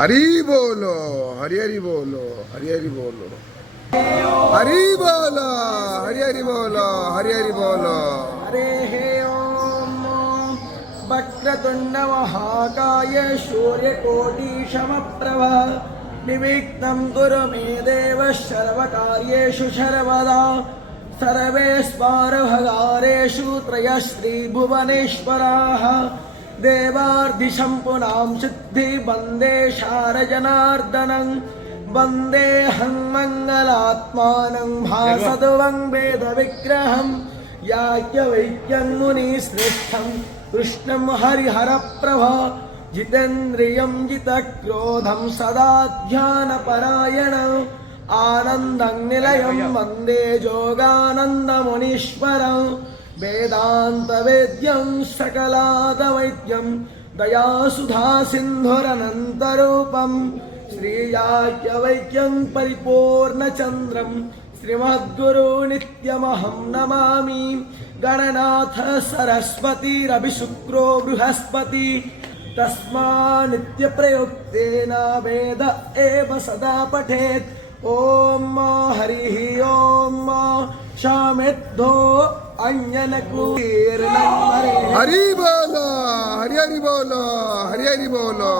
हरि बोलो, हरि हरि बोलो, हरि हरि बोलो, हरि बोलो, हरि हरि बोलो, हरि हरि बोलो। हरे हे ओम वक्रतुंड महाकाय सूर्यकोटि समप्रभ निर्विघ्नं कुरु मे देव सर्वकार्येषु सर्वदा सर्वेस्मारभगारेषु त्रयश्री भुवनेश्वराः देवार्धिशं पुनां सिद्धि वन्दे शारजनार्दनं वन्देऽहं मङ्गलात्मानं भासदवं वेदविग्रहं याज्ञवल्क्यं मुनिश्रेष्ठं कृष्णं हरिहरप्रभा जितेन्द्रियं जितक्रोधं सदा ध्यानपरायणं आनन्दं निलयं वन्दे योगानन्दमुनीश्वरं वेदान्तवेद्यं सकलादवैद्यं दयासुधासिन्धुरनन्तरूपं श्रीयाज्ञवल्क्यं परिपूर्णचन्द्रं श्रीमद्गुरु नित्यमहं नमामि गणनाथ सरस्वतीरभिशुक्रो बृहस्पति तस्मान्नित्यप्रयुक्तेन वेद एव सदा पठेत् ओम हरिः ओम शामेद्धो अन्यनकुर्णं हरि बोलो, हरि हरि बोलो, हरि हरि बोलो।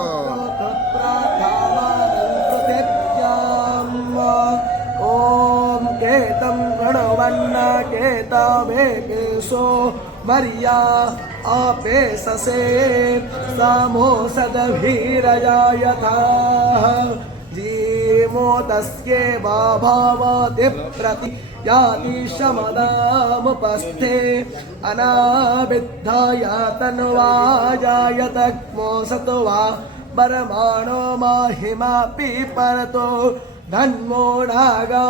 ओम केतं प्रणवन्न केतवेकेशो मर्या आपेससे सामो सदभीरजायथा जीमोतस्ये भावाति प्रति याति शमदामुपस्थे अनाविद्धाय तन्वा जायतक्मो सत्वा परमाणो माहिमापि परतो धन्मो नागा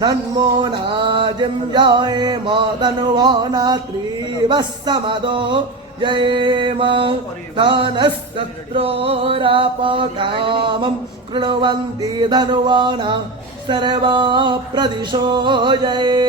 धन्मो नाजिं जाये मा धन्वो नात्रीवस्समदो जयेम दानस्तत्रोरापकामं कृण्वन्ति धनुवाना सर्वा प्रदिशो जये।